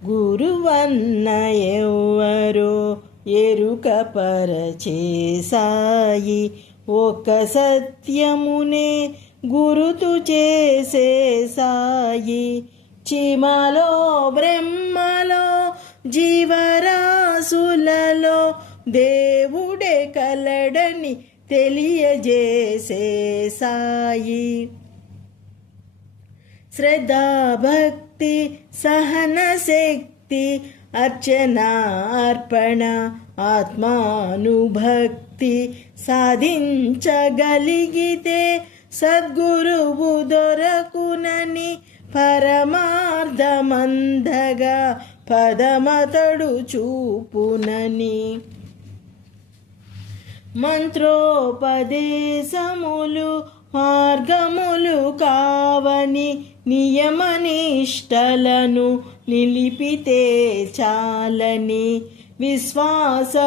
గురువన్న ఎవ్వరో ఎరుక పరచేసాయి ఒక సత్యమునే గురుతు చేసే సాయి చిమలో బ్రహ్మలో జీవరాశులలో దేవుడే కలడని తెలియజేసే సాయి శ్రద్ధాభక్తి సహన శక్తి అర్చనార్పణ ఆత్మానుభక్తి సాధించగలిగితే సద్గురువు దొరకునని పరమార్థమందగా పదమతడు చూపునని. మంత్రోపదేశములు మార్గములు కావని నియమనిష్టలను నిలిపితే చాలని విశ్వాసముంచితే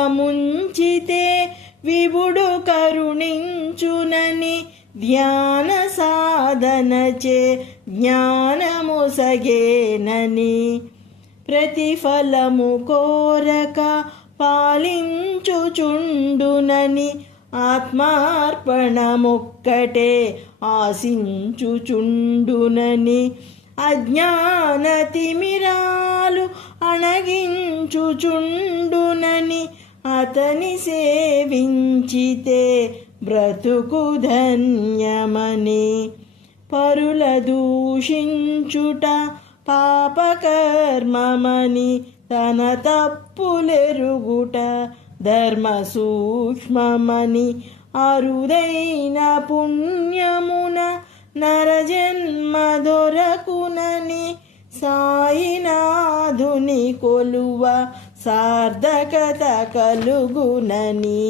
విభుడు కరుణించునని ధ్యాన సాధనచే జ్ఞానముసగేనని ప్రతిఫలము కోరక పాలించుచుండునని ఆత్మార్పణమొక్కటే ఆశించుచుండునని అజ్ఞాన తిమిరాలు అణగించుచుండునని అతని సేవించితే బ్రతుకు ధన్యమని పరుల దూషించుట పాపకర్మమని తన తప్పులెరుగుట ధర్మ సూక్ష్మమని అరుదైన పుణ్యమున నరజన్మ దొరకునని సాయినాధుని కొలువ సార్థకత కలుగునని